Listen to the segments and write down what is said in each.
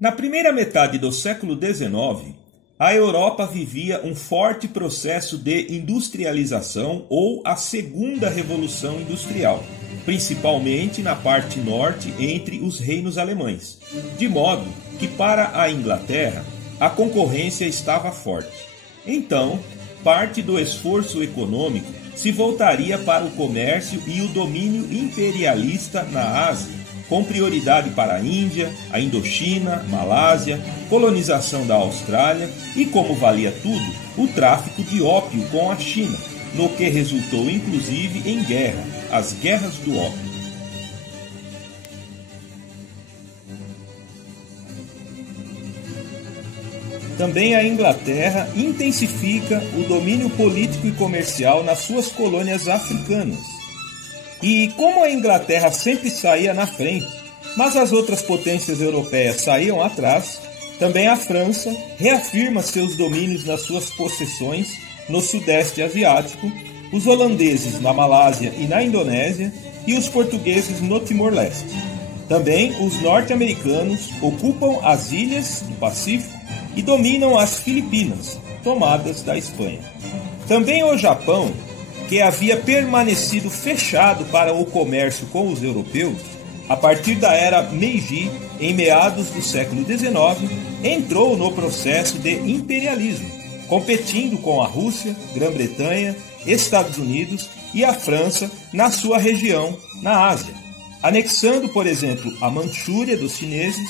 Na primeira metade do século XIX, a Europa vivia um forte processo de industrialização ou a segunda revolução industrial, principalmente na parte norte entre os reinos alemães, de modo que para a Inglaterra a concorrência estava forte. Então, parte do esforço econômico se voltaria para o comércio e o domínio imperialista na Ásia, com prioridade para a Índia, a Indochina, Malásia, colonização da Austrália e, como valia tudo, o tráfico de ópio com a China, no que resultou inclusive em guerra, as Guerras do Ópio. Também a Inglaterra intensifica o domínio político e comercial nas suas colônias africanas. E como a Inglaterra sempre saía na frente, mas as outras potências europeias saíam atrás, também a França reafirma seus domínios nas suas possessões no Sudeste Asiático, os holandeses na Malásia e na Indonésia e os portugueses no Timor-Leste. Também os norte-americanos ocupam as ilhas do Pacífico e dominam as Filipinas, tomadas da Espanha. Também o Japão, que havia permanecido fechado para o comércio com os europeus, a partir da era Meiji, em meados do século XIX, entrou no processo de imperialismo, competindo com a Rússia, Grã-Bretanha, Estados Unidos e a França na sua região, na Ásia, anexando, por exemplo, a Manchúria dos chineses,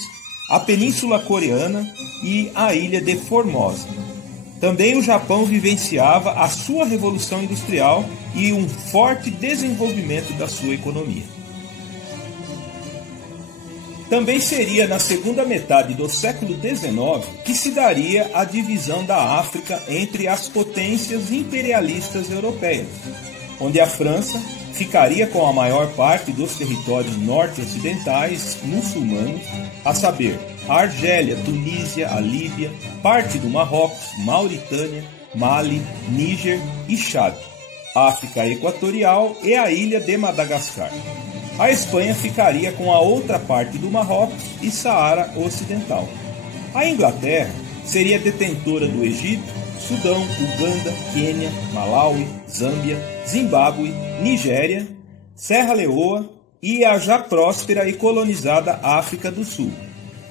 a Península Coreana e a ilha de Formosa. Também o Japão vivenciava a sua revolução industrial e um forte desenvolvimento da sua economia. Também seria na segunda metade do século XIX que se daria a divisão da África entre as potências imperialistas europeias, onde a França ficaria com a maior parte dos territórios norte-ocidentais muçulmanos, a saber, a Argélia, Tunísia, a Líbia, parte do Marrocos, Mauritânia, Mali, Níger e Chad, África Equatorial e a ilha de Madagascar. A Espanha ficaria com a outra parte do Marrocos e Saara Ocidental. A Inglaterra seria detentora do Egito, Sudão, Uganda, Quênia, Malawi, Zâmbia, Zimbábue, Nigéria, Serra Leoa e a já próspera e colonizada África do Sul.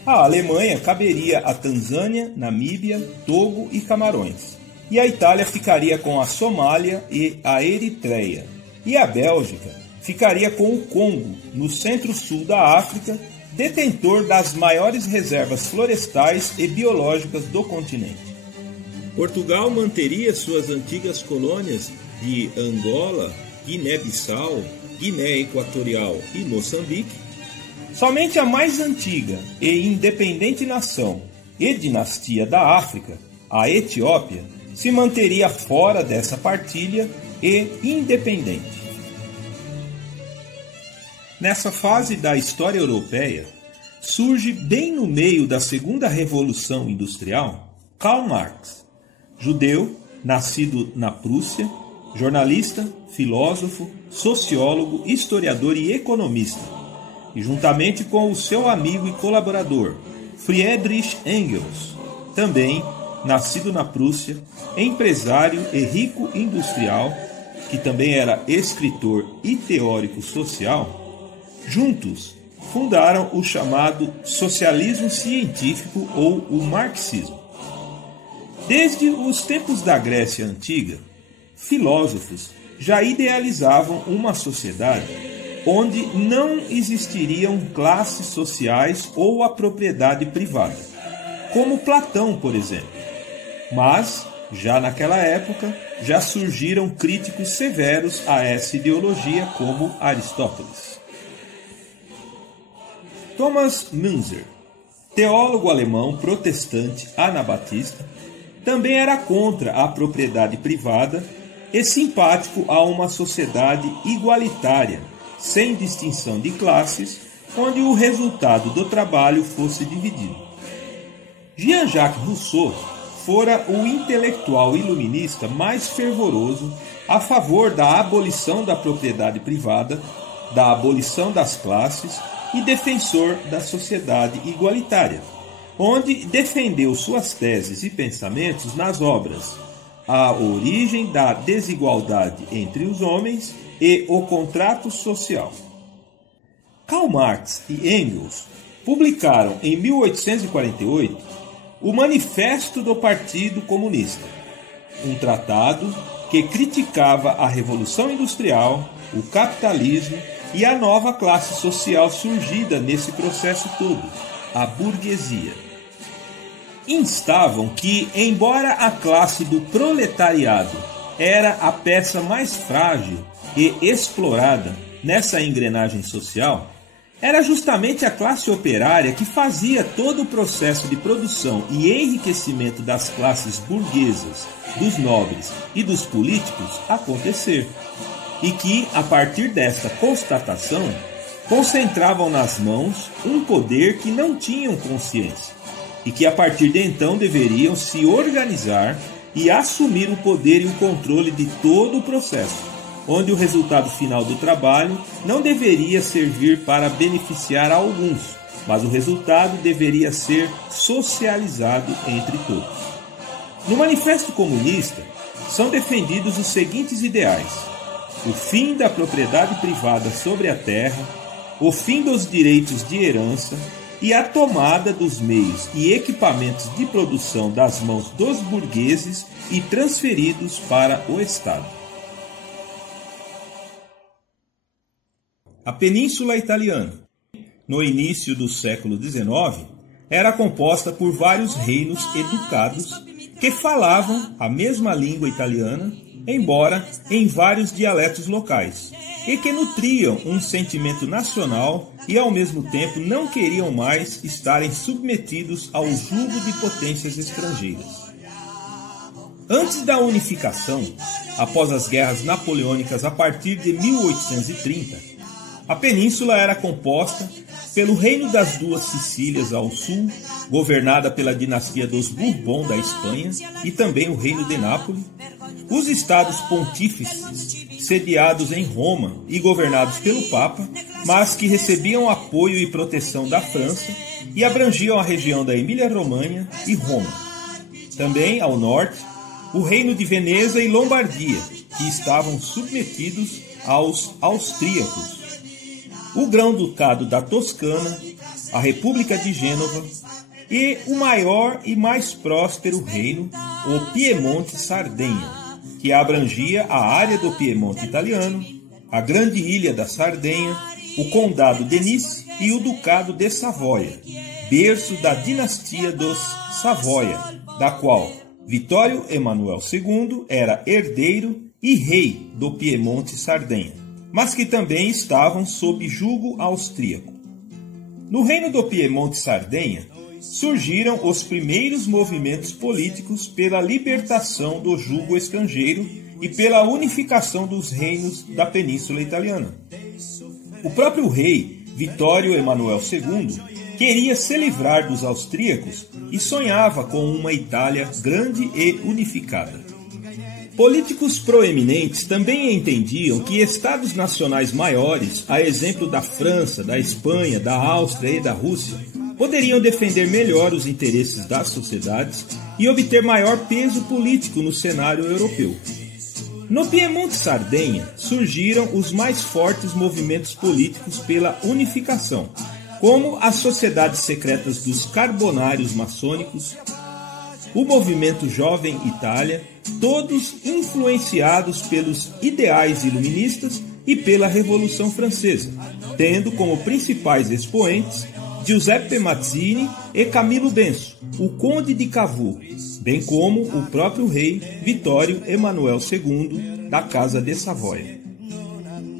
A Alemanha caberia a Tanzânia, Namíbia, Togo e Camarões. E a Itália ficaria com a Somália e a Eritreia. E a Bélgica ficaria com o Congo, no centro-sul da África, detentor das maiores reservas florestais e biológicas do continente. Portugal manteria suas antigas colônias de Angola, Guiné-Bissau, Guiné Equatorial e Moçambique. Somente a mais antiga e independente nação e dinastia da África, a Etiópia, se manteria fora dessa partilha e independente. Nessa fase da história europeia, surge bem no meio da Segunda Revolução Industrial Karl Marx, judeu, nascido na Prússia, jornalista, filósofo, sociólogo, historiador e economista, e juntamente com o seu amigo e colaborador Friedrich Engels, também nascido na Prússia, empresário e rico industrial, que também era escritor e teórico social, juntos fundaram o chamado socialismo científico ou o marxismo. Desde os tempos da Grécia Antiga, filósofos já idealizavam uma sociedade onde não existiriam classes sociais ou a propriedade privada, como Platão, por exemplo. Mas, já naquela época, já surgiram críticos severos a essa ideologia, como Aristóteles. Thomas Müntzer, teólogo alemão protestante anabatista, também era contra a propriedade privada e simpático a uma sociedade igualitária, sem distinção de classes, onde o resultado do trabalho fosse dividido. Jean-Jacques Rousseau fora o intelectual iluminista mais fervoroso a favor da abolição da propriedade privada, da abolição das classes e defensor da sociedade igualitária, onde defendeu suas teses e pensamentos nas obras A Origem da Desigualdade entre os Homens e O Contrato Social. Karl Marx e Engels publicaram em 1848 o Manifesto do Partido Comunista, um tratado que criticava a Revolução Industrial, o capitalismo e a nova classe social surgida nesse processo todo, a burguesia. Instavam que, embora a classe do proletariado era a peça mais frágil e explorada nessa engrenagem social, era justamente a classe operária que fazia todo o processo de produção e enriquecimento das classes burguesas, dos nobres e dos políticos acontecer, e que, a partir desta constatação, concentravam nas mãos um poder que não tinham consciência, e que a partir de então deveriam se organizar e assumir o poder e o controle de todo o processo, onde o resultado final do trabalho não deveria servir para beneficiar a alguns, mas o resultado deveria ser socializado entre todos. No Manifesto Comunista são defendidos os seguintes ideais: o fim da propriedade privada sobre a terra, o fim dos direitos de herança e a tomada dos meios e equipamentos de produção das mãos dos burgueses e transferidos para o Estado. A Península Italiana, no início do século XIX, era composta por vários reinos educados que falavam a mesma língua italiana, embora em vários dialetos locais, e que nutriam um sentimento nacional e ao mesmo tempo não queriam mais estarem submetidos ao jugo de potências estrangeiras. Antes da unificação, após as guerras napoleônicas a partir de 1830, a península era composta pelo Reino das Duas Sicílias ao sul, governada pela dinastia dos Bourbon da Espanha, e também o Reino de Nápoles, os estados pontífices, sediados em Roma e governados pelo Papa, mas que recebiam apoio e proteção da França e abrangiam a região da Emília-Romanha e Roma. Também, ao norte, o Reino de Veneza e Lombardia, que estavam submetidos aos austríacos, o Grão-Ducado da Toscana, a República de Gênova e o maior e mais próspero reino, o Piemonte-Sardenha, que abrangia a área do Piemonte italiano, a grande ilha da Sardenha, o Condado de Nice e o Ducado de Savoia, berço da dinastia dos Savoia, da qual Vitório Emanuel II era herdeiro e rei do Piemonte-Sardenha, mas que também estavam sob jugo austríaco. No reino do Piemonte-Sardenha surgiram os primeiros movimentos políticos pela libertação do jugo estrangeiro e pela unificação dos reinos da Península Italiana. O próprio rei Vitório Emanuel II queria se livrar dos austríacos e sonhava com uma Itália grande e unificada. Políticos proeminentes também entendiam que estados nacionais maiores, a exemplo da França, da Espanha, da Áustria e da Rússia, poderiam defender melhor os interesses das sociedades e obter maior peso político no cenário europeu. No Piemonte-Sardenha surgiram os mais fortes movimentos políticos pela unificação, como as sociedades secretas dos carbonários maçônicos, o movimento Jovem Itália, todos influenciados pelos ideais iluministas e pela Revolução Francesa, tendo como principais expoentes Giuseppe Mazzini e Camillo Benso, o Conde de Cavour, bem como o próprio rei Vitório Emanuel II da Casa de Savoia.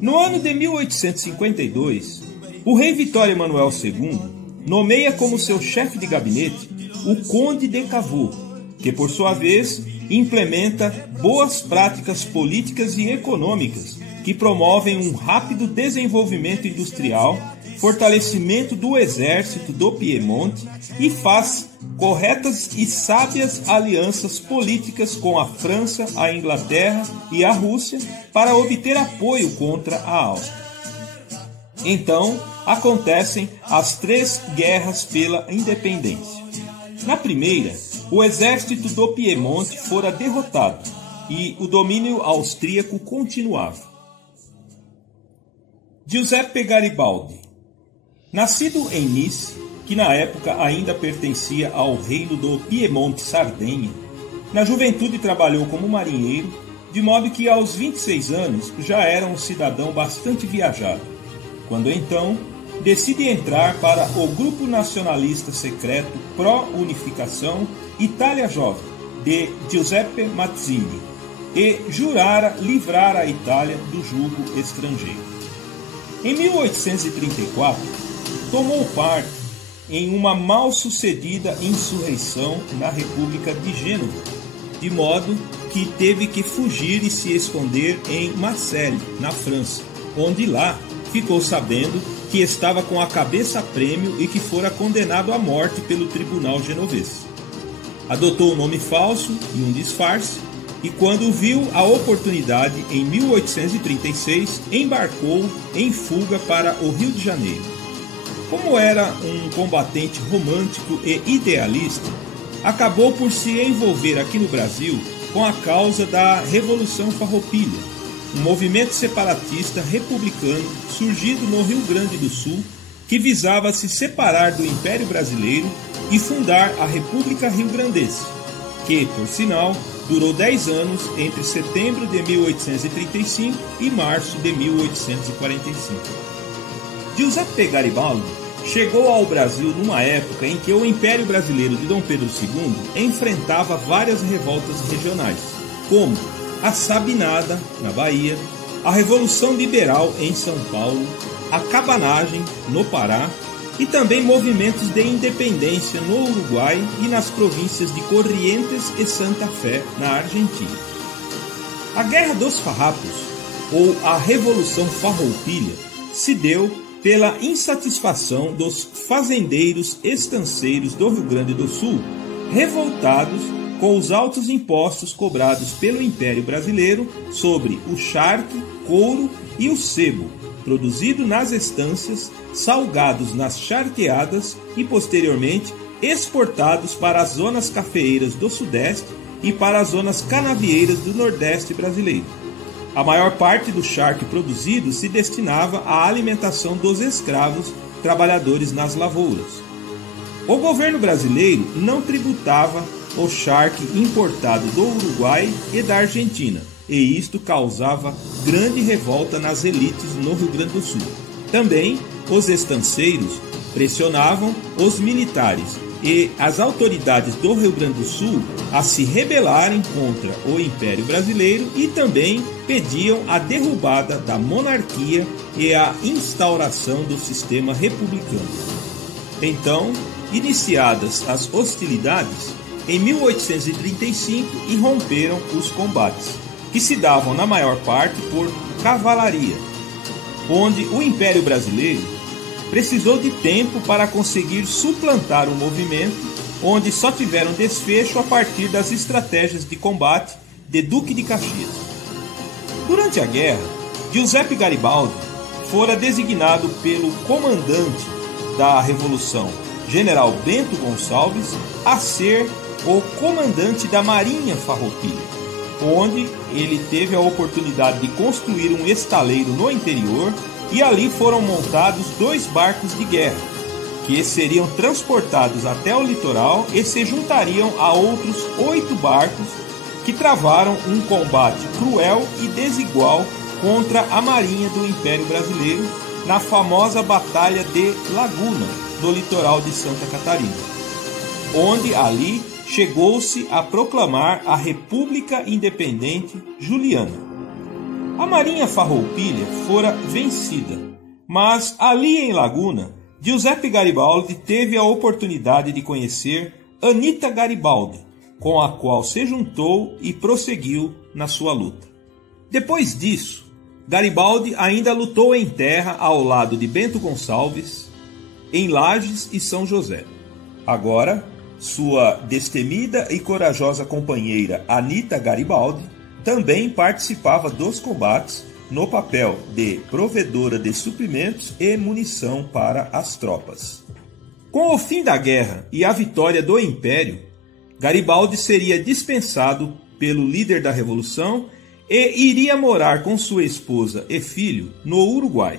No ano de 1852, o rei Vitório Emanuel II nomeia como seu chefe de gabinete o Conde de Cavour, que por sua vez implementa boas práticas políticas e econômicas que promovem um rápido desenvolvimento industrial, fortalecimento do exército do Piemonte e faz corretas e sábias alianças políticas com a França, a Inglaterra e a Rússia para obter apoio contra a Áustria. Então, acontecem as 3 guerras pela independência. Na primeira, o exército do Piemonte fora derrotado e o domínio austríaco continuava. Giuseppe Garibaldi, nascido em Nice, que na época ainda pertencia ao reino do Piemonte-Sardenha, na juventude trabalhou como marinheiro, de modo que aos 26 anos já era um cidadão bastante viajado, quando então decide entrar para o grupo nacionalista secreto pró-unificação Itália Jovem, de Giuseppe Mazzini, e jurara livrar a Itália do jugo estrangeiro. Em 1834, tomou parte em uma mal-sucedida insurreição na República de Gênova, de modo que teve que fugir e se esconder em Marseille, na França, onde lá ficou sabendo que estava com a cabeça a prêmio e que fora condenado à morte pelo tribunal genovês. Adotou um nome falso e um disfarce, e quando viu a oportunidade, em 1836, embarcou em fuga para o Rio de Janeiro. Como era um combatente romântico e idealista, acabou por se envolver aqui no Brasil com a causa da Revolução Farroupilha, um movimento separatista republicano surgido no Rio Grande do Sul que visava se separar do Império Brasileiro e fundar a República Rio-Grandense, que, por sinal, durou 10 anos entre setembro de 1835 e março de 1845. Giuseppe Garibaldi chegou ao Brasil numa época em que o Império Brasileiro de Dom Pedro II enfrentava várias revoltas regionais, como a Sabinada, na Bahia, a Revolução Liberal em São Paulo, a Cabanagem, no Pará, e também movimentos de independência no Uruguai e nas províncias de Corrientes e Santa Fé, na Argentina. A Guerra dos Farrapos, ou a Revolução Farroupilha, se deu pela insatisfação dos fazendeiros estanceiros do Rio Grande do Sul, revoltados com os altos impostos cobrados pelo Império Brasileiro sobre o charque, couro e o sebo, produzido nas estâncias, salgados nas charqueadas e, posteriormente, exportados para as zonas cafeeiras do Sudeste e para as zonas canavieiras do Nordeste brasileiro. A maior parte do charque produzido se destinava à alimentação dos escravos trabalhadores nas lavouras. O governo brasileiro não tributava o charque importado do Uruguai e da Argentina, e isto causava grande revolta nas elites no Rio Grande do Sul. Também os estanceiros pressionavam os militares e as autoridades do Rio Grande do Sul a se rebelarem contra o Império Brasileiro e também pediam a derrubada da monarquia e a instauração do sistema republicano. Então, iniciadas as hostilidades, em 1835 irromperam os combates, que se davam na maior parte por cavalaria, onde o Império Brasileiro precisou de tempo para conseguir suplantar o movimento, onde só tiveram desfecho a partir das estratégias de combate de Duque de Caxias. Durante a guerra, Giuseppe Garibaldi fora designado pelo comandante da Revolução, General Bento Gonçalves, a ser o comandante da Marinha Farroupilha, onde ele teve a oportunidade de construir um estaleiro no interior e ali foram montados 2 barcos de guerra, que seriam transportados até o litoral e se juntariam a outros 8 barcos que travaram um combate cruel e desigual contra a Marinha do Império Brasileiro na famosa Batalha de Laguna, no litoral de Santa Catarina, onde ali chegou-se a proclamar a República Independente Juliana. A Marinha Farroupilha fora vencida, mas ali em Laguna, Giuseppe Garibaldi teve a oportunidade de conhecer Anita Garibaldi, com a qual se juntou e prosseguiu na sua luta. Depois disso, Garibaldi ainda lutou em terra ao lado de Bento Gonçalves, em Lages e São José. Agora, sua destemida e corajosa companheira Anita Garibaldi também participava dos combates no papel de provedora de suprimentos e munição para as tropas. Com o fim da guerra e a vitória do Império, Garibaldi seria dispensado pelo líder da Revolução e iria morar com sua esposa e filho no Uruguai.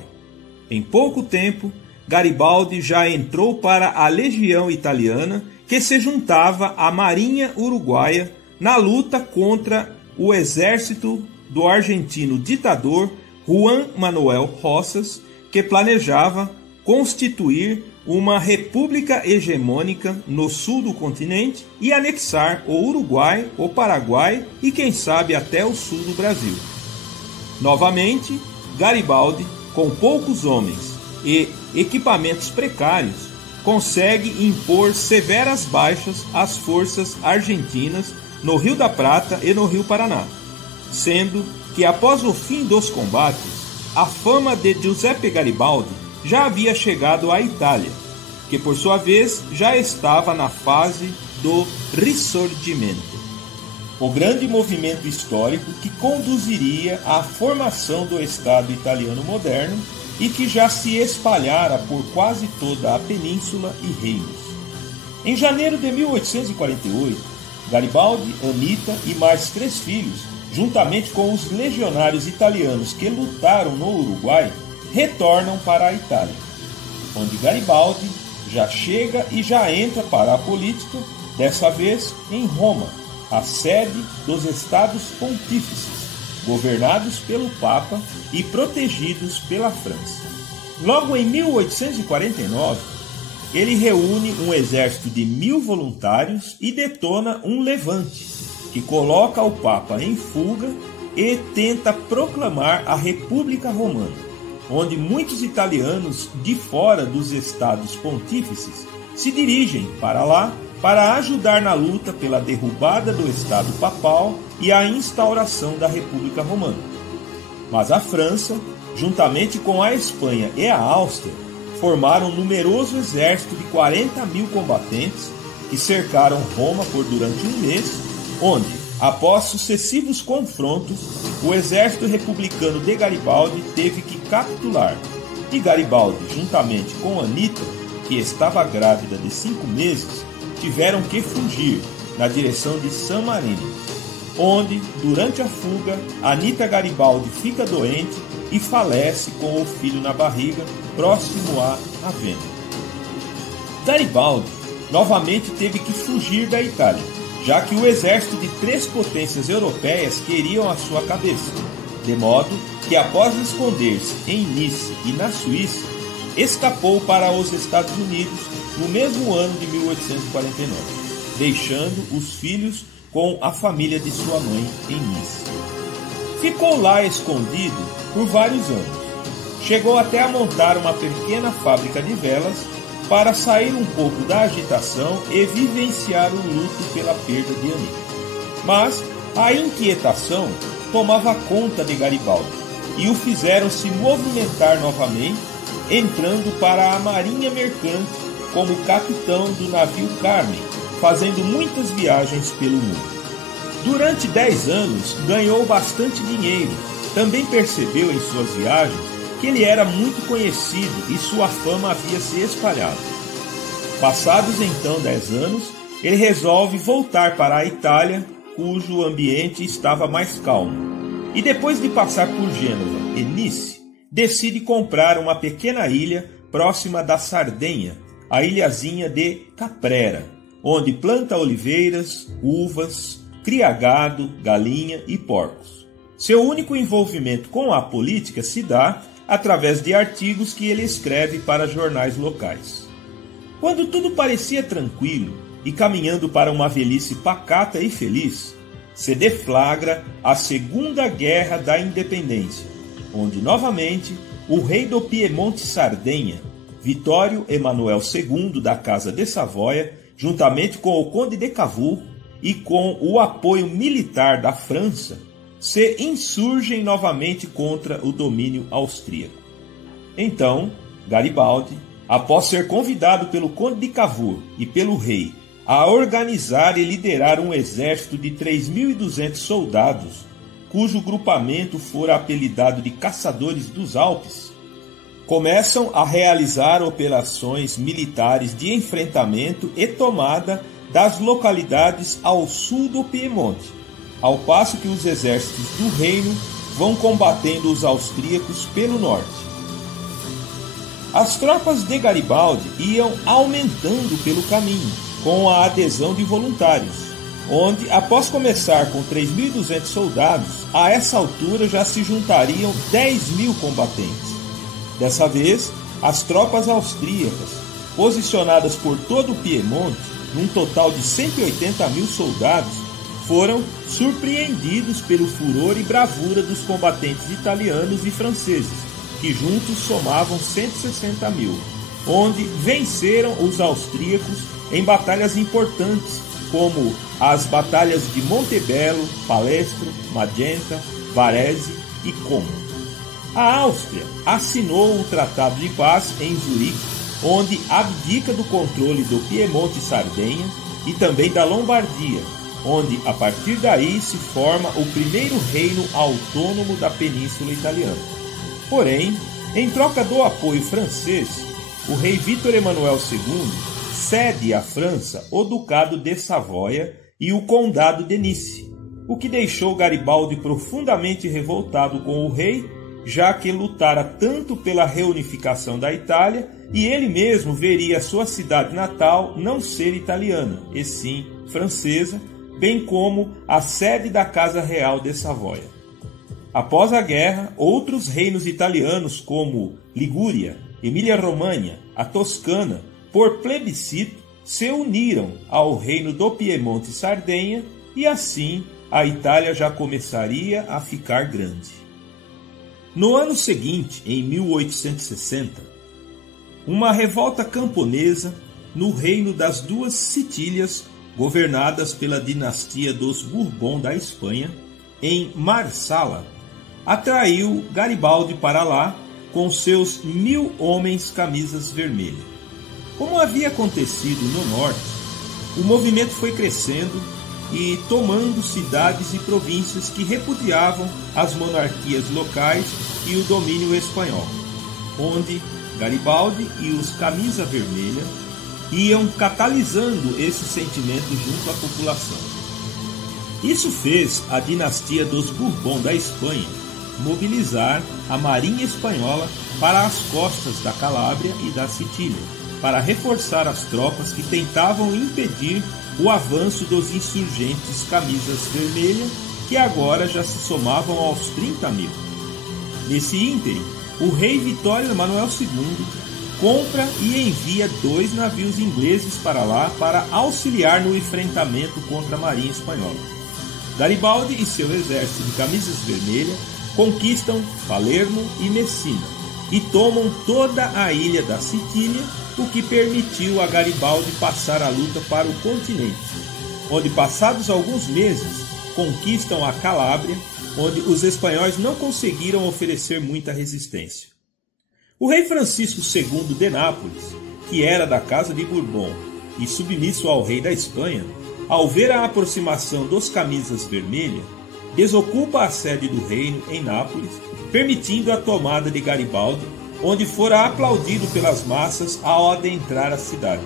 Em pouco tempo, Garibaldi já entrou para a Legião Italiana, que se juntava à Marinha Uruguaia na luta contra o exército do argentino ditador Juan Manuel Rosas, que planejava constituir uma república hegemônica no sul do continente e anexar o Uruguai, o Paraguai e, quem sabe, até o sul do Brasil. Novamente, Garibaldi, com poucos homens e equipamentos precários, consegue impor severas baixas às forças argentinas no Rio da Prata e no Rio Paraná, sendo que após o fim dos combates, a fama de Giuseppe Garibaldi já havia chegado à Itália, que por sua vez já estava na fase do Risorgimento, o grande movimento histórico que conduziria à formação do Estado italiano moderno e que já se espalhara por quase toda a península e reinos. Em janeiro de 1848, Garibaldi, Anita e mais 3 filhos, juntamente com os legionários italianos que lutaram no Uruguai, retornam para a Itália, onde Garibaldi já chega e já entra para a política, dessa vez em Roma, a sede dos Estados Pontífices, governados pelo Papa e protegidos pela França. Logo em 1849, ele reúne um exército de 1000 voluntários e detona um levante, que coloca o Papa em fuga e tenta proclamar a República Romana, onde muitos italianos de fora dos estados pontífices se dirigem para lá para ajudar na luta pela derrubada do Estado papal e a instauração da República Romana. Mas a França, juntamente com a Espanha e a Áustria, formaram um numeroso exército de 40.000 combatentes que cercaram Roma por durante um mês, onde, após sucessivos confrontos, o exército republicano de Garibaldi teve que capitular, e Garibaldi, juntamente com Anita, que estava grávida de 5 meses, tiveram que fugir na direção de San Marino, onde, durante a fuga, Anita Garibaldi fica doente e falece com o filho na barriga, próximo a Ravenna. Garibaldi novamente teve que fugir da Itália, já que o exército de 3 potências europeias queriam a sua cabeça, de modo que, após esconder-se em Nice e na Suíça, escapou para os Estados Unidos no mesmo ano de 1849, deixando os filhos com a família de sua mãe em Nice. Ficou lá escondido por vários anos. Chegou até a montar uma pequena fábrica de velas para sair um pouco da agitação e vivenciar o luto pela perda de Anita. Mas a inquietação tomava conta de Garibaldi e o fizeram se movimentar novamente, entrando para a marinha mercante como capitão do navio Carmen, fazendo muitas viagens pelo mundo. Durante 10 anos ganhou bastante dinheiro. Também percebeu em suas viagens que ele era muito conhecido e sua fama havia se espalhado. Passados então 10 anos, ele resolve voltar para a Itália, cujo ambiente estava mais calmo. E depois de passar por Gênova e Nice, decide comprar uma pequena ilha próxima da Sardenha, a ilhazinha de Caprera, onde planta oliveiras, uvas, cria gado, galinha e porcos. Seu único envolvimento com a política se dá através de artigos que ele escreve para jornais locais. Quando tudo parecia tranquilo e caminhando para uma velhice pacata e feliz, se deflagra a Segunda Guerra da Independência, onde novamente o rei do Piemonte Sardenha, Vitório Emanuel II da Casa de Savoia, juntamente com o Conde de Cavour e com o apoio militar da França, se insurgem novamente contra o domínio austríaco. Então, Garibaldi, após ser convidado pelo Conde de Cavour e pelo rei a organizar e liderar um exército de 3.200 soldados, cujo grupamento fora apelidado de Caçadores dos Alpes, começam a realizar operações militares de enfrentamento e tomada das localidades ao sul do Piemonte, ao passo que os exércitos do reino vão combatendo os austríacos pelo norte. As tropas de Garibaldi iam aumentando pelo caminho, com a adesão de voluntários, onde, após começar com 3.200 soldados, a essa altura já se juntariam 10.000 combatentes. Dessa vez, as tropas austríacas, posicionadas por todo o Piemonte, num total de 180.000 soldados, foram surpreendidos pelo furor e bravura dos combatentes italianos e franceses, que juntos somavam 160.000, onde venceram os austríacos em batalhas importantes, como as batalhas de Montebello, Palestro, Magenta, Varese e Como. A Áustria assinou o Tratado de Paz em Zurique, onde abdica do controle do Piemonte e Sardenha e também da Lombardia, onde a partir daí se forma o primeiro reino autônomo da Península Italiana. Porém, em troca do apoio francês, o rei Vítor Emanuel II cede à França o Ducado de Savoia e o Condado de Nice, o que deixou Garibaldi profundamente revoltado com o rei, já que lutara tanto pela reunificação da Itália e ele mesmo veria sua cidade natal não ser italiana, e sim francesa, bem como a sede da Casa Real de Savoia. Após a guerra, outros reinos italianos como Ligúria, Emília-Romanha, a Toscana, por plebiscito, se uniram ao reino do Piemonte e Sardenha e assim a Itália já começaria a ficar grande. No ano seguinte, em 1860, uma revolta camponesa no reino das duas Sicílias, governadas pela dinastia dos Bourbon da Espanha, em Marsala, atraiu Garibaldi para lá com seus 1.000 homens camisas vermelhas. Como havia acontecido no norte, o movimento foi crescendo e tomando cidades e províncias que repudiavam as monarquias locais e o domínio espanhol, onde Garibaldi e os Camisa Vermelha iam catalisando esse sentimento junto à população. Isso fez a dinastia dos Bourbon da Espanha mobilizar a marinha espanhola para as costas da Calábria e da Sicília, para reforçar as tropas que tentavam impedir o avanço dos insurgentes Camisas Vermelhas, que agora já se somavam aos 30.000. Nesse ínterim, o rei Vitório Emanuel II compra e envia 2 navios ingleses para lá para auxiliar no enfrentamento contra a marinha espanhola. Garibaldi e seu exército de Camisas Vermelhas conquistam Palermo e Messina e tomam toda a ilha da Sicília, o que permitiu a Garibaldi passar a luta para o continente, onde passados alguns meses conquistam a Calábria, onde os espanhóis não conseguiram oferecer muita resistência. O rei Francisco II de Nápoles, que era da Casa de Bourbon e submisso ao rei da Espanha, ao ver a aproximação dos Camisas Vermelhas, desocupa a sede do reino em Nápoles, permitindo a tomada de Garibaldi, onde fora aplaudido pelas massas ao adentrar a cidade,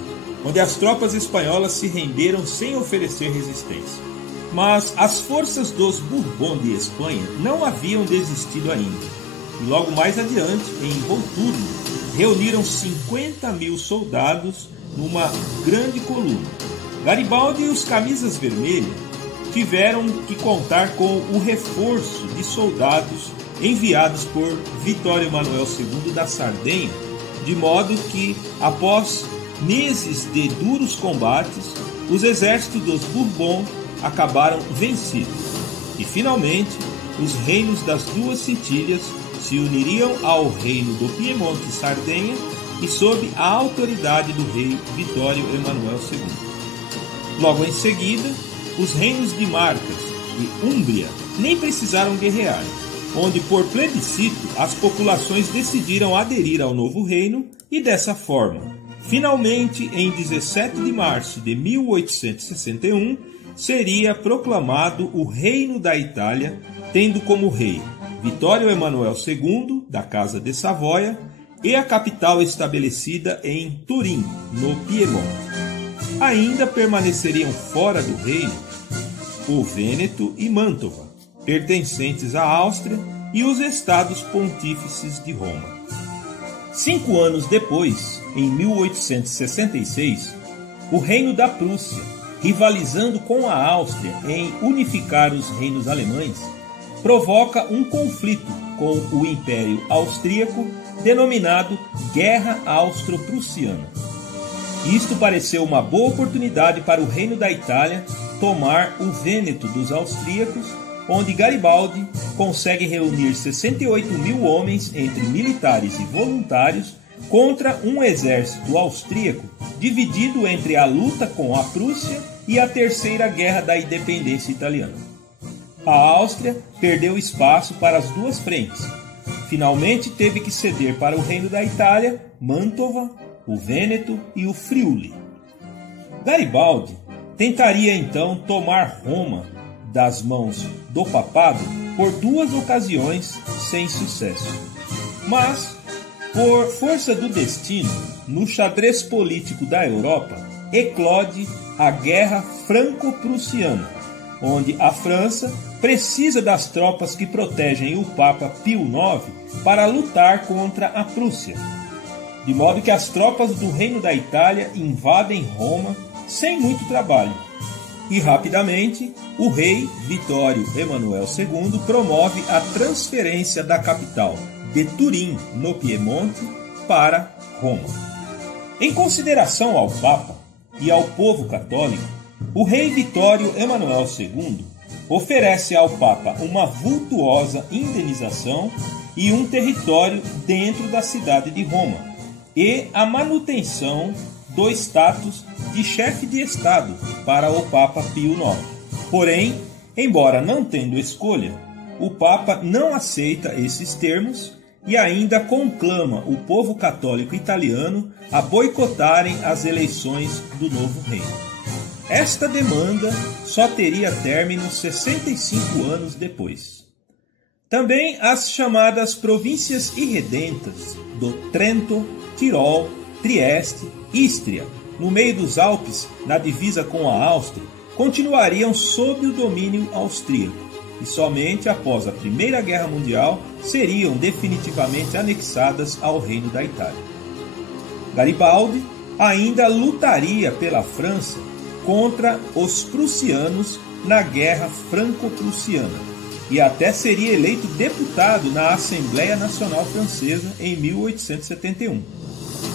onde as tropas espanholas se renderam sem oferecer resistência. Mas as forças dos Bourbon de Espanha não haviam desistido ainda, e logo mais adiante, em Volturno, reuniram 50.000 soldados numa grande coluna. Garibaldi e os Camisas Vermelhas tiveram que contar com o reforço de soldados enviados por Vitório Emanuel II da Sardenha, de modo que, após meses de duros combates, os exércitos dos Bourbon acabaram vencidos, e finalmente os reinos das duas Sicílias se uniriam ao reino do Piemonte e Sardenha e sob a autoridade do rei Vitório Emanuel II. Logo em seguida, os reinos de Marcas e Úmbria nem precisaram guerrear, onde por plebiscito as populações decidiram aderir ao novo reino e dessa forma, finalmente em 17 de março de 1861, seria proclamado o Reino da Itália, tendo como rei Vittorio Emanuel II, da Casa de Savoia, e a capital estabelecida em Turim, no Piemonte. Ainda permaneceriam fora do reino o Vêneto e Mantova, pertencentes à Áustria, e os estados pontífices de Roma. 5 anos depois, em 1866, o Reino da Prússia, rivalizando com a Áustria em unificar os reinos alemães, provoca um conflito com o Império Austríaco denominado Guerra Austro-Prussiana. Isto pareceu uma boa oportunidade para o Reino da Itália tomar o Vêneto dos austríacos, onde Garibaldi consegue reunir 68 mil homens entre militares e voluntários contra um exército austríaco dividido entre a luta com a Prússia e a Terceira Guerra da Independência Italiana. A Áustria perdeu espaço para as duas frentes. Finalmente teve que ceder para o Reino da Itália Mantova, o Vêneto e o Friuli. Garibaldi tentaria então tomar Roma das mãos do papado por 2 ocasiões sem sucesso. Mas, por força do destino, no xadrez político da Europa, eclode a Guerra Franco-Prussiana, onde a França precisa das tropas que protegem o Papa Pio IX para lutar contra a Prússia. De modo que as tropas do Reino da Itália invadem Roma sem muito trabalho. E rapidamente, o rei Vittorio Emanuel II promove a transferência da capital de Turim, no Piemonte, para Roma. Em consideração ao Papa e ao povo católico, o rei Vittorio Emanuel II oferece ao Papa uma vultuosa indenização e um território dentro da cidade de Roma, e a manutenção do status de chefe de Estado para o Papa Pio IX. Porém, embora não tendo escolha, o Papa não aceita esses termos e ainda conclama o povo católico italiano a boicotarem as eleições do novo reino. Esta demanda só teria término 65 anos depois. Também as chamadas províncias irredentas do Trento, Tirol, Trieste, Ístria, no meio dos Alpes, na divisa com a Áustria, continuariam sob o domínio austríaco e somente após a Primeira Guerra Mundial seriam definitivamente anexadas ao Reino da Itália. Garibaldi ainda lutaria pela França contra os prussianos na Guerra Franco-Prussiana e até seria eleito deputado na Assembleia Nacional Francesa em 1871.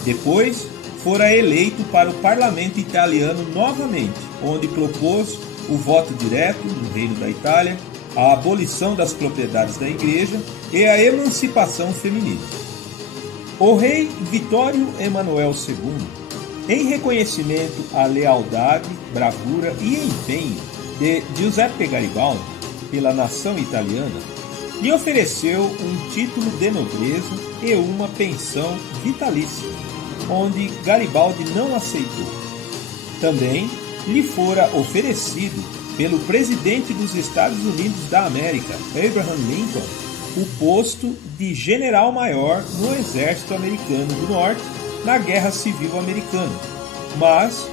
Depois, fora eleito para o parlamento italiano novamente, onde propôs o voto direto no Reino da Itália, a abolição das propriedades da Igreja e a emancipação feminina. O rei Vittorio Emanuel II, em reconhecimento à lealdade, bravura e empenho de Giuseppe Garibaldi pela nação italiana, lhe ofereceu um título de nobreza e uma pensão vitalícia, onde Garibaldi não aceitou. Também lhe fora oferecido pelo presidente dos Estados Unidos da América, Abraham Lincoln, o posto de general-maior no exército americano do Norte na Guerra Civil Americana. Mas,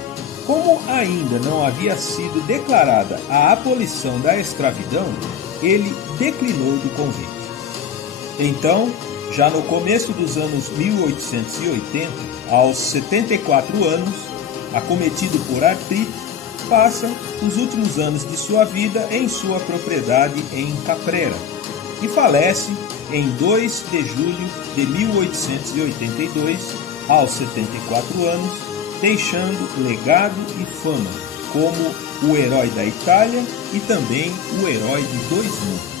como ainda não havia sido declarada a abolição da escravidão, ele declinou do convite. Então, já no começo dos anos 1880, aos 74 anos, acometido por artrite, passa os últimos anos de sua vida em sua propriedade em Caprera e falece em 2 de julho de 1882, aos 74 anos, deixando legado e fama como o herói da Itália e também o herói de 2 mundos.